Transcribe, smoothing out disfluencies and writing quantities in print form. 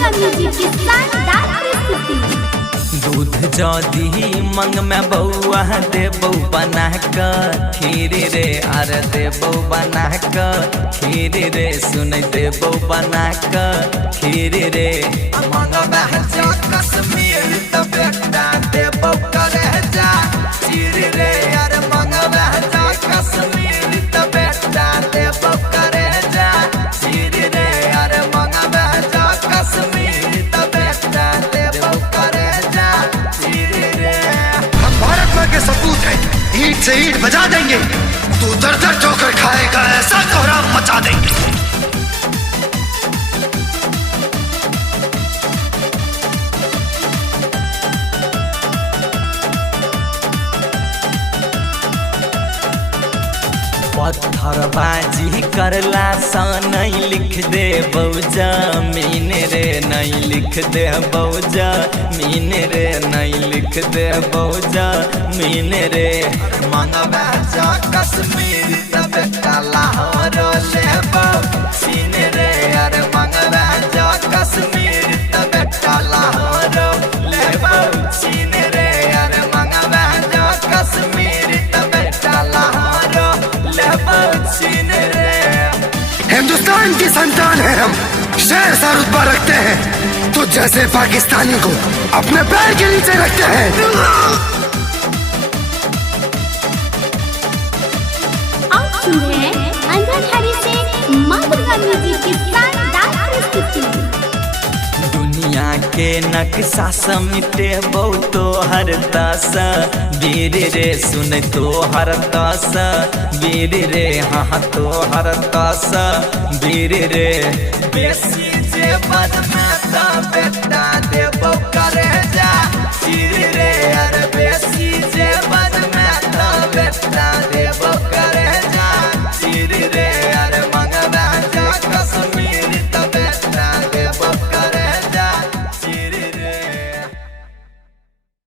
Durga music की शानदार प्रस्तुति। दूध जदी मंग में बउआ दे बउ बना कर खीर रे आर दे बउ बना कर खीर रे सुन दे बउ बना कर खीर रे मंग में जा कश्मीर त बेटा दे बउ करे जा खीर रे यार मंग में जा कश्मीर त बेटा दे बउ करे जा खीर रे यार मंग में जा कश्मीर त बेटा दे बउ करे जा हम भारत माँ के सपूत हैं, ईंट से ईंट बजा देंगे, तू दर दर ठोकर खाएगा, ऐसा कोहराम मचा देंगे। पत्थरबाजी करला सा नहीं लिख दे बउजा मीन रे नहीं लिख दे बउजा मीन रे नहीं लिख दे बउजा मीन रे मंगवा जा कश्मीर तब लाहौर ले सीन रे यार मंगवा जा कश्मीर तब लाहौर ले सीन रे यार मंगवा जा कश्मीर तब लाहौर हिंदुस्तान की संतान है हम, शेर सा रुतबा रखते हैं, तो जैसे पाकिस्तानी को अपने पैर के नीचे रखते हैं। आप सुन रहे हैं अंधाधारी से मां दुर्गा म्यूजिक की शानदार प्रस्तुति। दुनिया के नक्शा समिटे बहु तो हर तासा वीर रे सुन तो हर तासा वीर रे हाँ तो हर तासा वीर रे बेसी जे बद में ता बेटा दे बहु करे